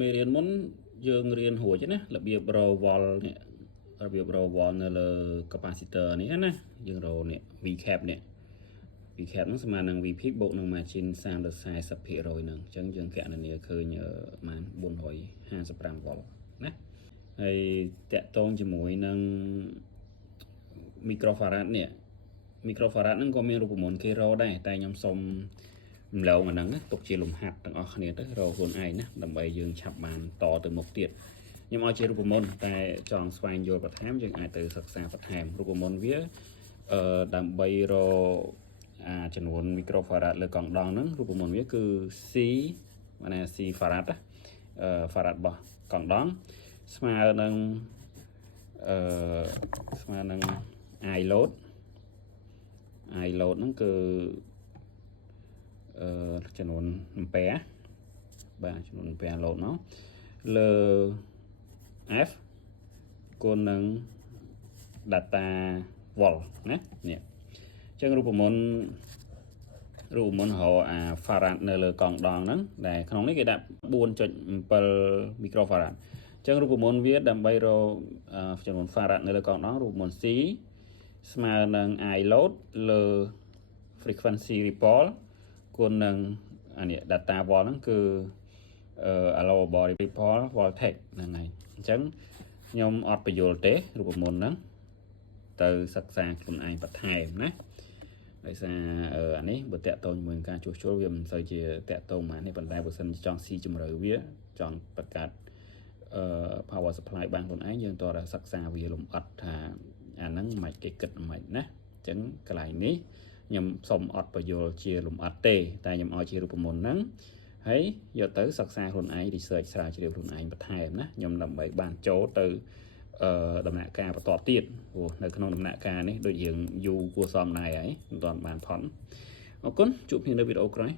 មេរៀនមុនយើងរៀនរួចណារបៀបរវល់នេះរបៀបរវល់នៅលើ capacitor នេះណាយើងរកនេះ V-cap នេះ V-cap ហ្នឹងស្មើនឹង V peak បូកនឹង margin 30 ដល់ 40% ហ្នឹងអញ្ចឹងយើងកណនាឃើញប្រហែល455 វ៉ុលណាហើយតាក់ទងជាមួយនឹង microfarad នេះ microfarad ហ្នឹងក៏មានរូបមន្តគេរកដែរតែខ្ញុំសុំរំលងអាហ្នឹងទុកជាលំហាត់ទាំងអស់គ្នាទៅរកខ្លួនឯងណាដើម្បីយើងឆាប់បានតទៅមុខទៀតខ្ញុំឲ្យជារូបមន្តតែចង់ស្វែងយល់បន្ថែមយើងអាចទៅសិក្សាបន្ថែមរូបមន្តវាដើម្បីរកចំនួន microfarad លើកង់ដងហ្នឹងរូបមន្តវាគឺ C ମାନେ C farad farad របស់កង់ដងស្មើនឹងI load ហ្នឹងគឺចំនួនអាំពែបាទចំនួនអាំពែ load មកលើ F គុណនឹង data volt ណានេះអញ្ចឹងរូបមន្តរកfarad នៅលើកង់ដងហ្នឹងដែលក្នុងនេះគេដាក់ 4.7 microfarad អញ្ចឹងរូបមន្តវាដើម្បីរកចំនួន farad នៅលើកង់ដងរូបមន្ត C ស្មើនឹង I load លើ frequency ripple គុណនឹងនេះ data volt ហ្នឹងគឺallowable ripple voltage ហ្នឹងហើយអញ្ចឹងខ្ញុំអត់បញ្យល់ទេរូបមន្តហ្នឹងទៅសិក្សាខ្លួនឯងបន្ថែមណាដោយសារអានេះបើតាក់ទងជាមួយនឹងការជួសជុលវាមិនសូវជាតាក់ទងមកនេះប៉ុន្តែបើសិនចង់ស៊ីជម្រៅវាចង់បង្កើតpower supply បានខ្លួនឯងយើងតើសិក្សាវាលម្អិតថាអាហ្នឹងមិនគេគិតមិនណាអញ្ចឹងកន្លែងនេះខ្ញុំសូមអត់បញ្យល់ជាលម្អិតទេតែខ្ញុំឲ្យជារូបមន្តហ្នឹងហើយយកទៅសិក្សាខ្លួនឯង research ស្រាវជ្រាវខ្លួនឯងបន្ថែមណាខ្ញុំដើម្បីបានចូលទៅដំណាក់កាលបន្តទៀតព្រោះនៅក្នុងដំណាក់កាលនេះដូចយើងយូរគួរសមដែរហើយមិនទាន់បានផុនអរគុណជួបគ្នានៅវីដេអូក្រោយ